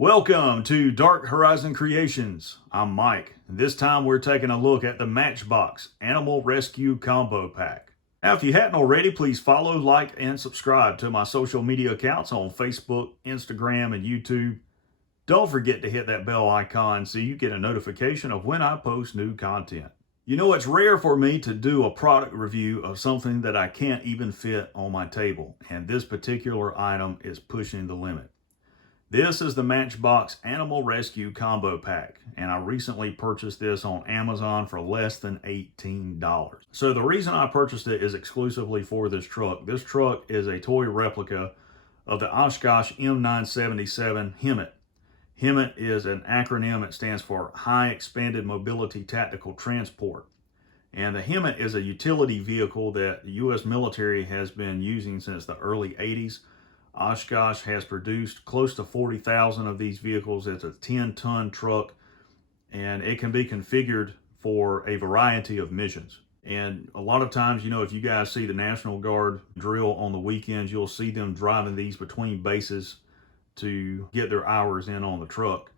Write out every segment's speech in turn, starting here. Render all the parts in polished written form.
Welcome to Dark Horizon Creations. I'm Mike. This time we're taking a look at the Matchbox Animal Rescue Combo Pack. Now, if you hadn't already, please follow, like, and subscribe to my social media accounts on Facebook, Instagram, and YouTube. Don't forget to hit that bell icon so you get a notification of when I post new content. You know, it's rare for me to do a product review of something that I can't even fit on my table, and this particular item is pushing the limit. This is the Matchbox Animal Rescue Combo Pack, and I recently purchased this on Amazon for less than $18. So the reason I purchased it is exclusively for this truck. This truck is a toy replica of the Oshkosh M977 HEMTT. HEMTT is an acronym. It stands for High Expanded Mobility Tactical Transport. And the HEMTT is a utility vehicle that the U.S. military has been using since the early 80s. Oshkosh has produced close to 40,000 of these vehicles. It's a 10-ton truck, and it can be configured for a variety of missions. And a lot of times, you know, if you guys see the National Guard drill on the weekends, you'll see them driving these between bases to get their hours in on the truck.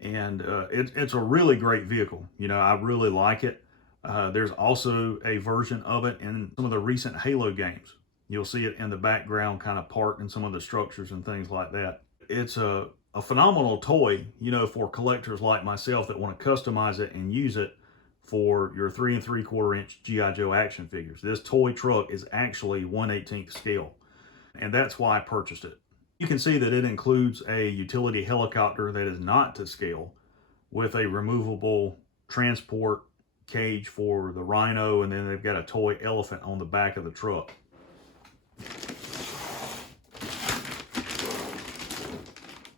And it's a really great vehicle. You know, I really like it. There's also a version of it in some of the recent Halo games. You'll see it in the background, kind of parked in some of the structures and things like that. It's a phenomenal toy, you know, for collectors like myself that want to customize it and use it for your 3 3/4 inch G.I. Joe action figures. This toy truck is actually 1/18 scale, and that's why I purchased it. You can see that it includes a utility helicopter that is not to scale with a removable transport cage for the rhino, and then they've got a toy elephant on the back of the truck.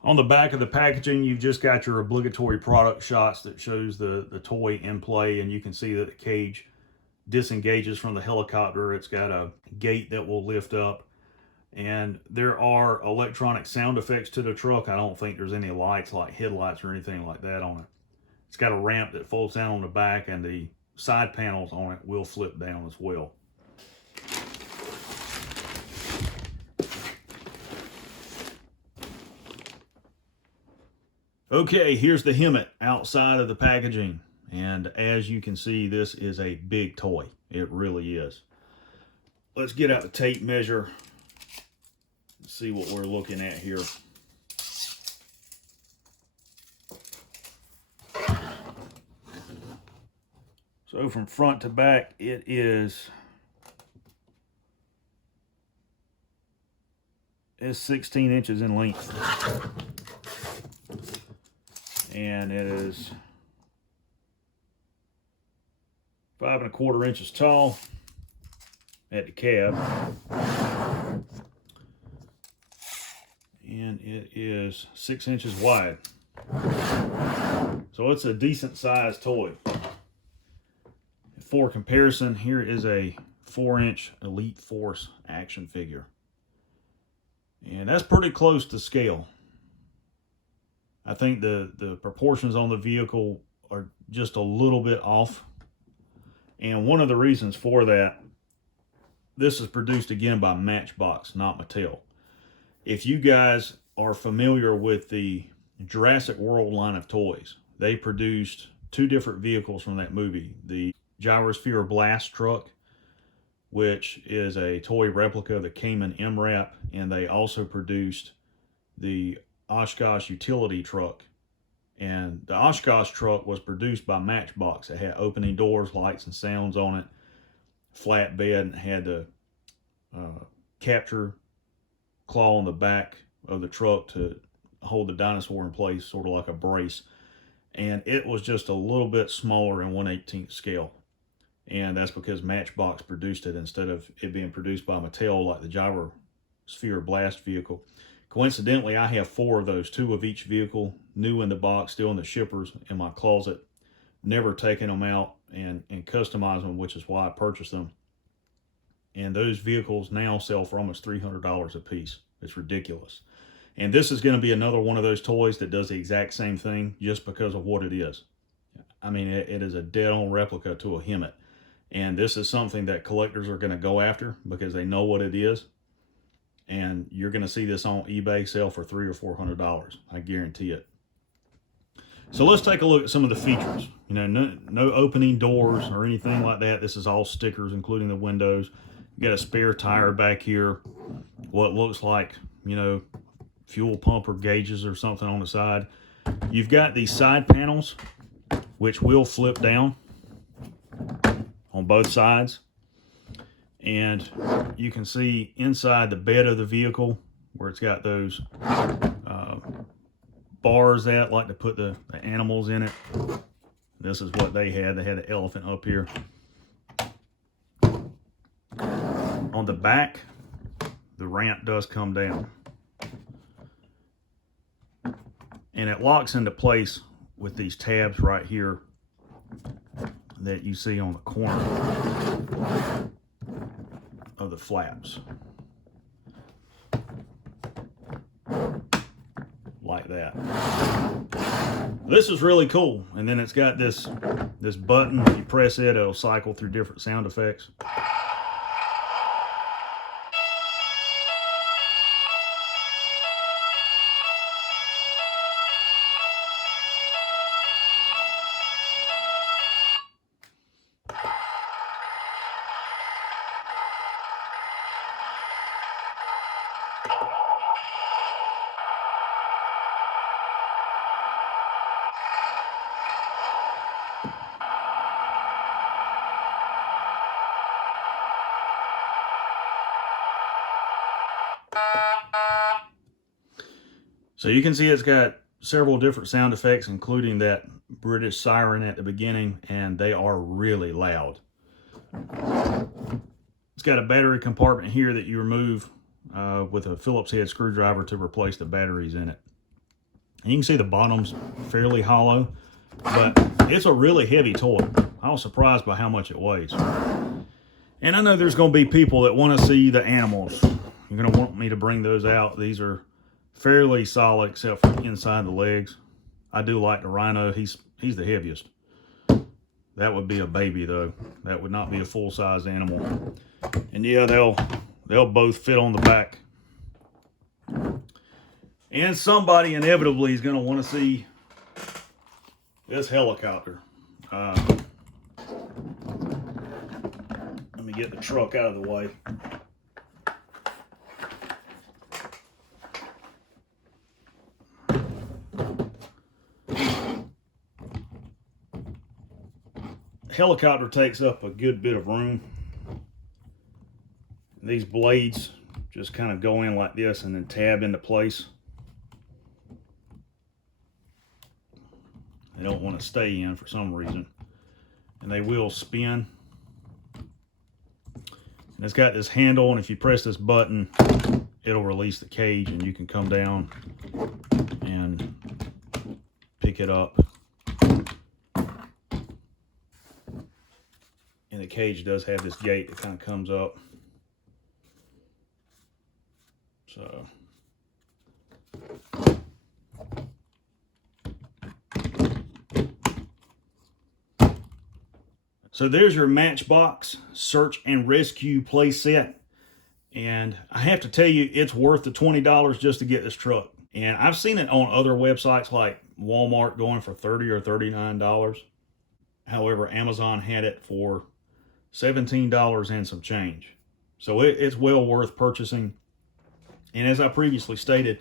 On the back of the packaging, you've just got your obligatory product shots that shows the toy in play, and you can see that the cage disengages from the helicopter. It's got a gate that will lift up, and there are electronic sound effects to the truck. I don't think there's any lights like headlights or anything like that on it. It's got a ramp that folds down on the back, and the side panels on it will flip down as well. Okay, here's the HEMTT outside of the packaging. And as you can see, this is a big toy. It really is. Let's get out the tape measure and see what we're looking at here. So from front to back, it's 16 inches in length. And it is 5 1/4 inches tall at the cab, and it is 6 inches wide. So it's a decent sized toy. For comparison, here is a 4-inch Elite Force action figure, and that's pretty close to scale. I think the proportions on the vehicle are just a little bit off. And one of the reasons for that, this is produced again by Matchbox, not Mattel. If you guys are familiar with the Jurassic World line of toys, they produced 2 different vehicles from that movie. The Gyrosphere Blast truck, which is a toy replica that came in MRAP, and they also produced the Oshkosh utility truck. And the Oshkosh truck was produced by Matchbox. It had opening doors, lights and sounds on it, flatbed, and it had the capture claw on the back of the truck to hold the dinosaur in place, sort of like a brace. And it was just a little bit smaller in 1/18 scale. And that's because Matchbox produced it instead of it being produced by Mattel like the Gyrosphere Blast vehicle. Coincidentally, I have 4 of those, 2 of each vehicle, new in the box, still in the shippers in my closet. Never taken them out and customized them, which is why I purchased them. And those vehicles now sell for almost $300 a piece. It's ridiculous. And this is going to be another one of those toys that does the exact same thing just because of what it is. I mean, it is a dead-on replica to a HEMTT. And this is something that collectors are going to go after because they know what it is. and you're going to see this on eBay sell for $300 or $400. I guarantee it. So let's take a look at some of the features. You know, no opening doors or anything like that. This is all stickers, including the windows. You got a spare tire back here. What looks like, you know, fuel pump or gauges or something on the side. You've got these side panels, which will flip down on both sides. And you can see inside the bed of the vehicle where it's got those bars that like to put the animals in it. This is what they had. They had the elephant up here. On the back, the ramp does come down. And it locks into place with these tabs right here that you see on the corner of the flaps. Like that. This is really cool. And then it's got this button. If you press it, it'll cycle through different sound effects. So you can see it's got several different sound effects, including that British siren at the beginning, and they are really loud. It's got a battery compartment here that you remove with a Phillips head screwdriver to replace the batteries in it. And you can see the bottom's fairly hollow, but it's a really heavy toy. I was surprised by how much it weighs. And I know there's going to be people that want to see the animals. You're going to want me to bring those out. These are fairly solid except for inside the legs. I do like the rhino. He's the heaviest. That would be a baby though. That would not be a full-size animal. And yeah, they'll both fit on the back. And somebody inevitably is going to want to see this helicopter. Let me get the truck out of the way. Helicopter takes up a good bit of room. These blades just kind of go in like this and then tab into place. They don't want to stay in for some reason. And they will spin. And it's got this handle, and if you press this button, it'll release the cage and you can come down and pick it up. And the cage does have this gate that kind of comes up. So there's your Matchbox Search and Rescue Playset. And I have to tell you, it's worth the $20 just to get this truck. And I've seen it on other websites like Walmart going for $30 or $39. However, Amazon had it for $17 and some change. So it's well worth purchasing. And as I previously stated,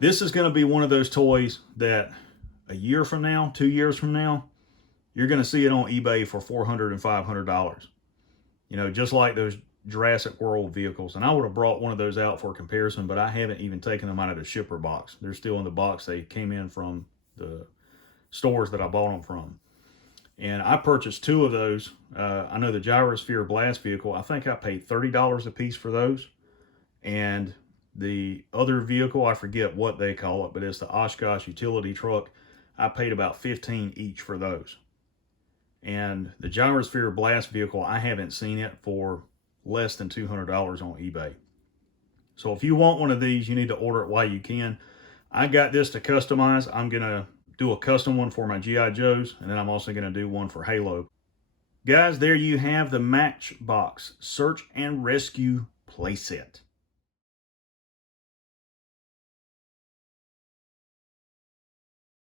this is going to be one of those toys that a year from now, 2 years from now, you're going to see it on eBay for $400 and $500. You know, just like those Jurassic World vehicles. And I would have brought one of those out for comparison, but I haven't even taken them out of the shipper box. They're still in the box they came in from the stores that I bought them from. And I purchased two of those. I know the Gyrosphere blast vehicle, I think I paid $30 a piece for those. And the other vehicle, I forget what they call it, but it's the Oshkosh utility truck. I paid about $15 each for those. And the Gyrosphere blast vehicle, I haven't seen it for less than $200 on eBay. So if you want one of these, you need to order it while you can. I got this to customize. I'm going to do a custom one for my G.I. Joes, and then I'm also going to do one for Halo. Guys, there you have the Matchbox Search and Rescue Playset.